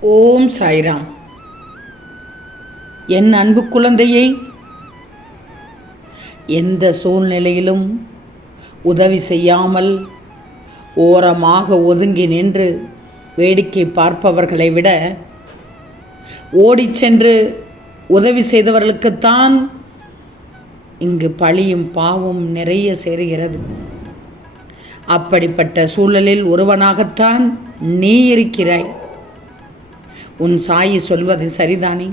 ஓம் சாய்ராம். என் அன்பு குழந்தையை எந்த சூழ்நிலையிலும் உதவி செய்யாமல் ஓரமாக ஒதுங்கி நின்று வேடிக்கை பார்ப்பவர்களை விட ஓடிச் சென்று உதவி செய்தவர்களுக்குத்தான் இங்கு பழியும் பாவம் நிறைய சேருகிறது. அப்படிப்பட்ட சூழலில் ஒருவனாகத்தான் நீ இருக்கிறாய். உன் சாயி சொல்வது சரிதானே?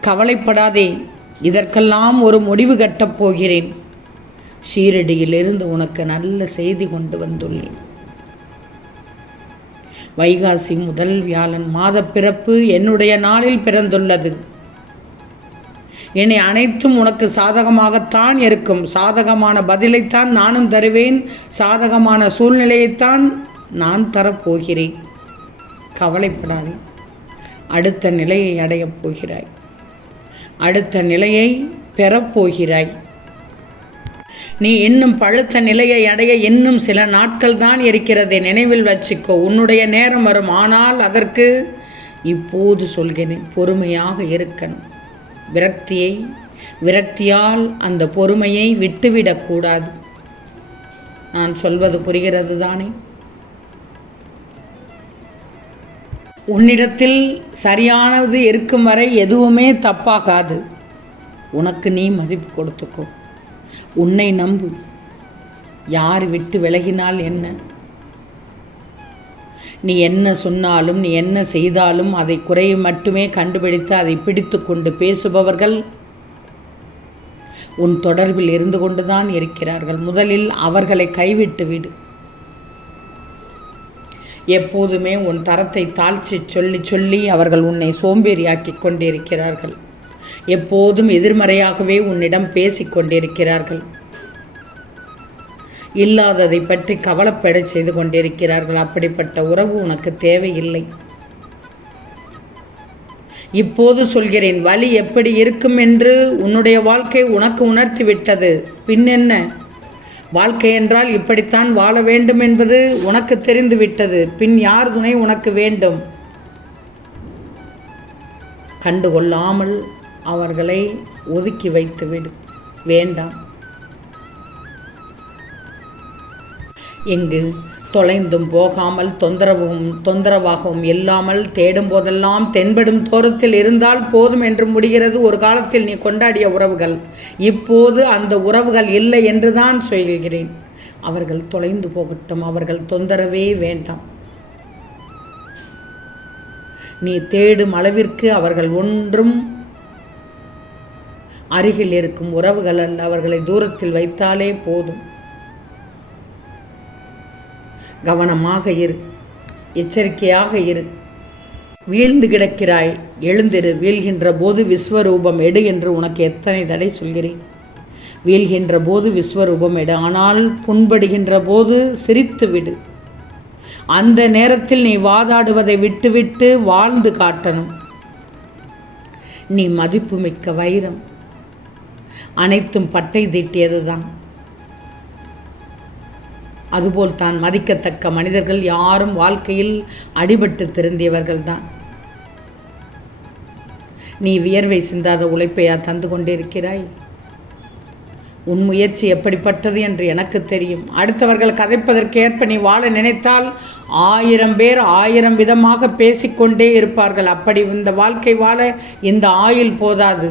கவலைப்படாதே இதற்கெல்லாம் ஒரு முடிவு கட்டப் போகிறேன். ஷீரடியிலிருந்து உனக்கு நல்ல செய்தி கொண்டு வந்துள்ளேன். வைகாசி முதல் வியாழன் மாத பிறப்பு என்னுடைய நாளில் பிறந்துள்ளது. என்னை அனைத்தும் உனக்கு சாதகமாகத்தான் இருக்கும். சாதகமான பதிலைத்தான் நானும் தருவேன். சாதகமான சூழ்நிலையைத்தான் நான் தரப்போகிறேன். கவலைப்படாதே. அடுத்த நிலையை அடையப் போகிறாய். அடுத்த நிலையை பெறப்போகிறாய் நீ இன்னும் பழுத்த நிலையை அடைய இன்னும் சில நாட்கள் தான் இருக்கிறதை நினைவில் வச்சுக்கோ. உன்னுடைய நேரம் வரும். ஆனால் அதற்கு இப்போது சொல்கிறேன். பொறுமையாக இருக்கணும். விரக்தியை விரக்தியால் அந்த பொறுமையை விட்டுவிடக்கூடாது நான் சொல்வது புரிகிறது தானே உன்னிடத்தில் சரியானது இருக்கும் வரை எதுவுமே தப்பாகாது. உனக்கு நீ மதிப்பு கொடுத்துக்கோ. உன்னை நம்பு. யார் விட்டு விலகினால் என்ன? நீ என்ன சொன்னாலும் நீ என்ன செய்தாலும் அதை குறையை மட்டுமே கண்டுபிடித்து அதை பிடித்து கொண்டு பேசுபவர்கள் உன் தொடர்பில் இருந்து கொண்டுதான் இருக்கிறார்கள். முதலில் அவர்களை கைவிட்டு விடு. எப்போதுமே உன் தரத்தை தாழ்ச்சி சொல்லி சொல்லி அவர்கள் உன்னை சோம்பேறியாக்கி கொண்டிருக்கிறார்கள். எப்போதும் எதிர்மறையாகவே உன்னிடம் பேசிக் கொண்டிருக்கிறார்கள். இல்லாததை பற்றி கவலைப்பட செய்து கொண்டிருக்கிறார்கள். அப்படிப்பட்ட உறவு உனக்கு தேவையில்லை. இப்போது சொல்கிறேன் வழி எப்படி இருக்கும் என்று உன்னுடைய வாழ்க்கை உனக்கு உணர்த்தி விட்டது பின்னென்ன? வாழ்க்கை என்றால் இப்படித்தான் வாழ வேண்டும் என்பது உனக்கு தெரிந்துவிட்டது. பின் யார் துணை உனக்கு வேண்டும்? கண்டுகொள்ளாமல் அவர்களை ஒதுக்கி வைத்து விடு. வேண்டாம். எங்கு தொலைந்தும் போகாமல் தொந்தரவும் தொந்தரவாகவும் இல்லாமல் தேடும் போதெல்லாம் தென்படும் தோரத்தில் இருந்தால் போதும் என்று முடிகிறது. ஒரு காலத்தில் நீ கொண்டாடிய உறவுகள் இப்போது அந்த உறவுகள் இல்லை என்று தான் சொல்கிறேன். அவர்கள் தொலைந்து போகட்டும் அவர்கள் தொந்தரவே வேண்டாம். நீ தேடும் அளவிற்கு அவர்கள் ஒன்றும் அருகில் இருக்கும் உறவுகள் அல்ல. அவர்களை தூரத்தில் வைத்தாலே போதும். கவனமாக இரு. எச்சரிக்கையாக இரு. வீழ்ந்து கிடக்கிறாய். எழுந்திரு. வீழ்கின்ற போது விஸ்வரூபம் எடு என்று உனக்கு எத்தனை தடை சொல்கிறேன்? வீழ்கின்ற போது விஸ்வரூபம் எடு. ஆனால் புண்படுகின்ற போது சிரித்து விடு. அந்த நேரத்தில் நீ வாதாடுவதை விட்டுவிட்டு வாழ்ந்து காட்டணும். நீ மதிப்புமிக்க வைரம். அனைத்தும் பட்டை தீட்டியதுதான். அதுபோல் தான் மதிக்கத்தக்க மனிதர்கள் யாரும் வாழ்க்கையில் அடிபட்டு திருந்தியவர்கள் தான் நீ வியர்வை சிந்தாத உழைப்பையா தந்து கொண்டிருக்கிறாய்? உன் முயற்சி எப்படிப்பட்டது என்று எனக்கு தெரியும். அடுத்தவர்கள் கதைப்பதற்கேற்ப நீ வாழ நினைத்தால் ஆயிரம் பேர் ஆயிரம் விதமாக பேசிக்கொண்டே இருப்பார்கள். அப்படி இந்த வாழ்க்கை வாழ இந்த ஆயுள் போதாது.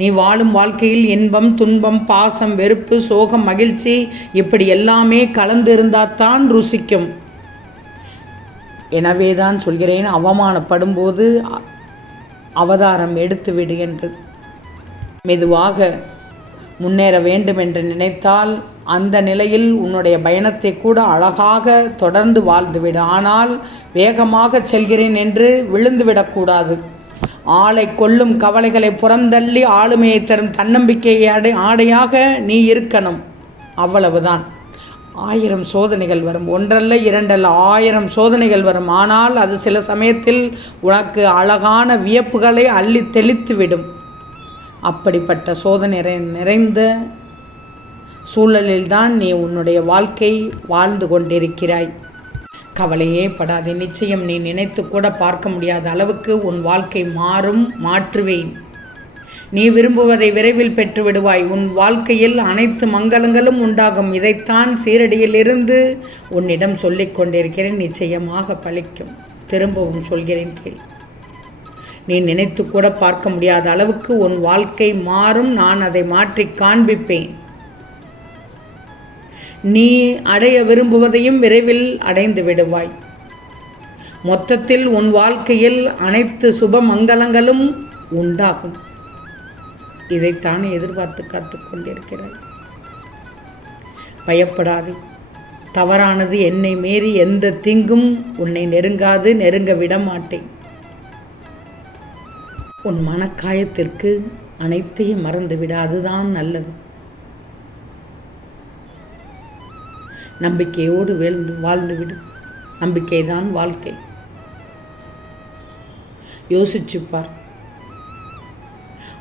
நீ வாழும் வாழ்க்கையில் இன்பம் துன்பம் பாசம் வெறுப்பு சோகம் மகிழ்ச்சி இப்படி எல்லாமே கலந்து இருந்தால்தான் ருசிக்கும். எனவே தான் சொல்கிறேன் அவமானப்படும் போது அவதாரம் எடுத்து விடு என்று. மெதுவாக முன்னேற வேண்டும் என்று நினைத்தால் அந்த நிலையில் உன்னுடைய பயணத்தை கூட அழகாக தொடர்ந்து வாழ்ந்துவிடு. ஆனால் வேகமாக செல்கிறேன் என்று விழுந்துவிடக்கூடாது. ஆளை கொல்லும் கவலைகளை புறந்தள்ளி ஆளுமையை தரும் தன்னம்பிக்கையை அடை ஆடையாக நீ இருக்கணும். அவ்வளவுதான். ஆயிரம் சோதனைகள் வரும். ஒன்றல்ல இரண்டல்ல ஆயிரம் சோதனைகள் வரும். ஆனால் அது சில சமயத்தில் உனக்கு அழகான வியப்புகளை அள்ளி தெளித்து விடும். அப்படிப்பட்ட சோதனை நிறை- நிறைந்த சூழலில்தான் நீ உன்னுடைய வாழ்க்கை வாழ்ந்து கொண்டிருக்கிறாய். கவலையே படாதே. நிச்சயம் நீ நினைத்து கூட பார்க்க முடியாத அளவுக்கு உன் வாழ்க்கை மாறும் மாற்றுவேன். நீ விரும்புவதை விரைவில் பெற்று விடுவாய். உன் வாழ்க்கையில் அனைத்து மங்களங்களும் உண்டாகும். இதைத்தான் சீரடியிலிருந்து உன்னிடம் சொல்லிக் கொண்டிருக்கிறேன். நிச்சயமாக பழிக்கும். திரும்பவும் சொல்கிறேன் கேள். நீ நினைத்து கூட பார்க்க முடியாத அளவுக்கு உன் வாழ்க்கை மாறும். நான் அதை மாற்றி காண்பிப்பேன். நீ அடைய விரும்புவதையும் விரைவில் அடைந்து விடுவாய். மொத்தத்தில் உன் வாழ்க்கையில் அனைத்து சுப மங்களங்களும் உண்டாகும். இதைத்தானே எதிர்பார்த்து காத்து கொண்டிருக்கிறாய். தவறானது என்னை மீறி எந்த தீங்கும் உன்னை நெருங்காது நெருங்க விட மாட்டேன். உன் மனக்காயத்திற்கு அனைத்தையும் மறந்துவிட அதுதான் நல்லது. நம்பிக்கையோடு வாழ்ந்து வாழ்ந்துவிடு. நம்பிக்கைதான் வாழ்க்கை. யோசிச்சுப்பார்.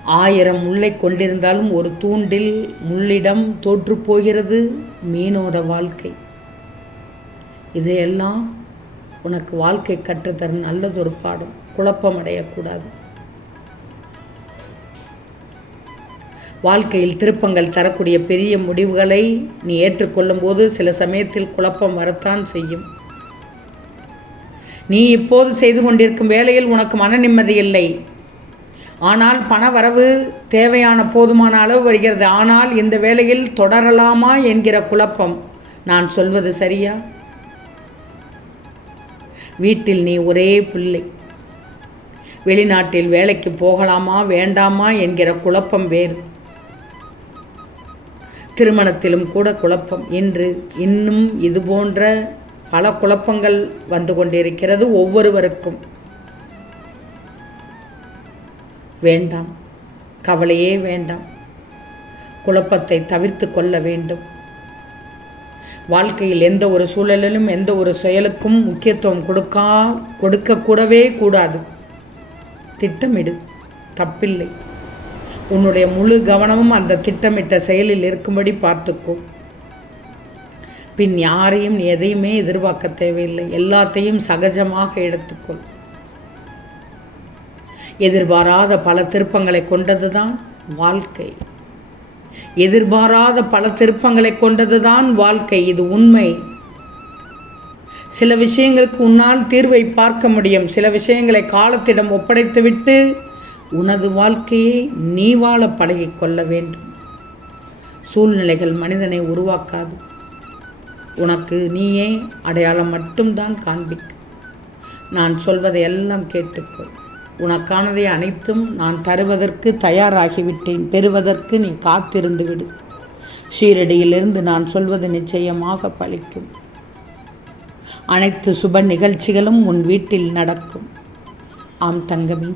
ஆயிரம் முல்லை கொண்டிருந்தாலும் ஒரு தூண்டில் முள்ளிடம் தோற்று போகிறது மீனோட வாழ்க்கை. இதையெல்லாம் உனக்கு வாழ்க்கை கற்றுத்தர நல்லதொரு பாடம். குழப்பமடையக்கூடாது. வாழ்க்கையில் திருப்பங்கள் தரக்கூடிய பெரிய முடிவுகளை நீ ஏற்றுக்கொள்ளும் போது சில சமயத்தில் குழப்பம் வரத்தான் செய்யும். நீ இப்போது செய்து கொண்டிருக்கும் வேலையில் உனக்கு மன நிம்மதி இல்லை. ஆனால் பண வரவு தேவையான போதுமான அளவு வருகிறது. ஆனால் இந்த வேலையில் தொடரலாமா என்கிற குழப்பம் நான் சொல்வது சரியா? வீட்டில் நீ ஒரே பிள்ளை. வெளிநாட்டில் வேலைக்கு போகலாமா வேண்டாமா என்கிற குழப்பம் வேறு. திருமணத்திலும் கூட குழப்பம். இன்று இன்னும் இது போன்ற பல குழப்பங்கள் வந்து கொண்டிருக்கிறது ஒவ்வொருவருக்கும். வேண்டாம். கவலையே வேண்டாம். குழப்பத்தை தவிர்த்து கொள்ள வேண்டும். வாழ்க்கையில் எந்த ஒரு சூழலிலும் எந்த ஒரு செயலுக்கும் முக்கியத்துவம் கொடுக்கா கொடுக்கக்கூடவே கூடாது. திட்டமிடு. தப்பில்லை. உன்னுடைய முழு கவனமும் அந்த திட்டமிட்ட செயலில் இருக்கும்படி பார்த்துக்கோ. பின் யாரையும் எதையுமே எதிர்பார்க்க தேவையில்லை. எல்லாத்தையும் சகஜமாக எடுத்துக்கொள் எதிர்பாராத பல திருப்பங்களை கொண்டதுதான் வாழ்க்கை. எதிர்பாராத பல திருப்பங்களை கொண்டதுதான் வாழ்க்கை. இது உண்மை. சில விஷயங்களுக்கு உன்னால் தீர்வை பார்க்க முடியும். சில விஷயங்களை காலத்திடம் ஒப்படைத்துவிட்டு உனது வாழ்க்கையை நீ வாழ பழகிக்கொள்ள வேண்டும். சூழ்நிலைகள் மனிதனை உருவாக்காது. உனக்கு நீயே அடையாளம் மட்டும்தான் காண்பிக்கும். நான் சொல்வதை எல்லாம் கேட்டுக்கொள். உனக்கானதை அனைத்தும் நான் தருவதற்கு தயாராகிவிட்டேன். பெறுவதற்கு நீ காத்திருந்து விடு. ஷீரடியிலிருந்து நான் சொல்வது நிச்சயமாக பலிக்கும் அனைத்து சுப நிகழ்ச்சிகளும் உன் வீட்டில் நடக்கும். ஆம் தங்கமி.